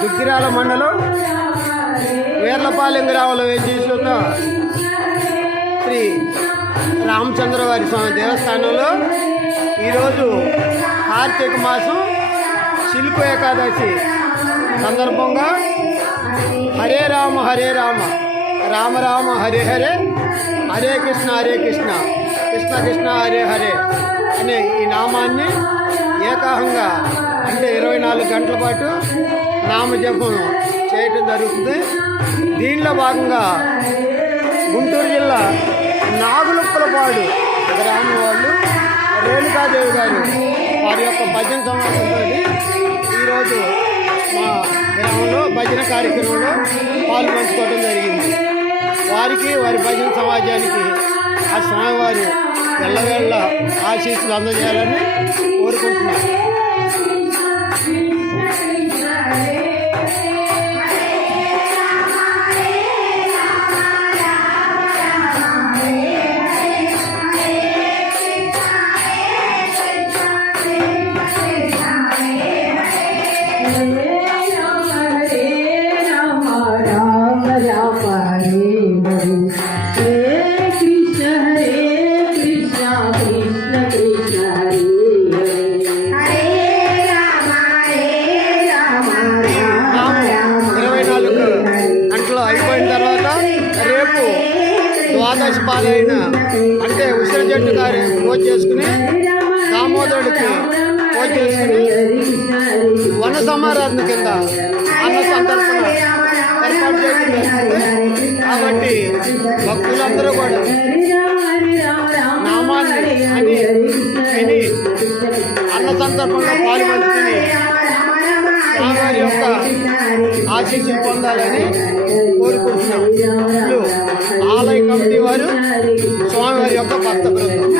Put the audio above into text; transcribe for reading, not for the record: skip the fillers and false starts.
దుగ్గిరాల మండలం వేర్లపాలెం గ్రామంలో వేచేస్తున్న శ్రీ రామచంద్రవారి స్వామి దేవస్థానంలో ఈరోజు కార్తీక మాసం శిల్ప ఏకాదశి సందర్భంగా హరే రామ రామ రామ హరే హరే హరే కృష్ణ కృష్ణ కృష్ణ హరే హరే అనే ఈ నామాన్ని ఏకాహంగా అంటే 24 గంటల పాటు నామజపం చేయటం జరుగుతుంది. దీనిలో భాగంగా గుంటూరు జిల్లా నాగులుప్పలపాడు గ్రామం వాళ్ళు రేణుకాదేవి గారు వారి యొక్క భజన సమావేశంతో ఈరోజు మా గ్రామంలో భజన కార్యక్రమంలో పాల్పంచుకోవడం జరిగింది. వారికి వారి భజన సమాజానికి ఆ స్వామివారు ఎల్లవేళ్ళ ఆశీస్సులు అందజేయాలని కోరుకుంటున్నాను. ద్వాదశి పాలైన అంటే ఉసిరి చెట్టు గారి పూజ చేసుకుని దామోదరుడికి పూజ చేసుకుని వన సమారాధన కింద అన్న సంతర్పణ ఏర్పాటు చేయడం జరుగుతుంది. కాబట్టి భక్తులందరూ కూడా నామాన్ని అని విని అన్న సంతర్పణలో పాల్పంచుకుని స్వామివారి యొక్క ఆశీస్సులు పొందాలని కోరుకుంటున్నాం. ఆలయ కమిటీ వారు స్వామివారి యొక్క భక్త బృందం.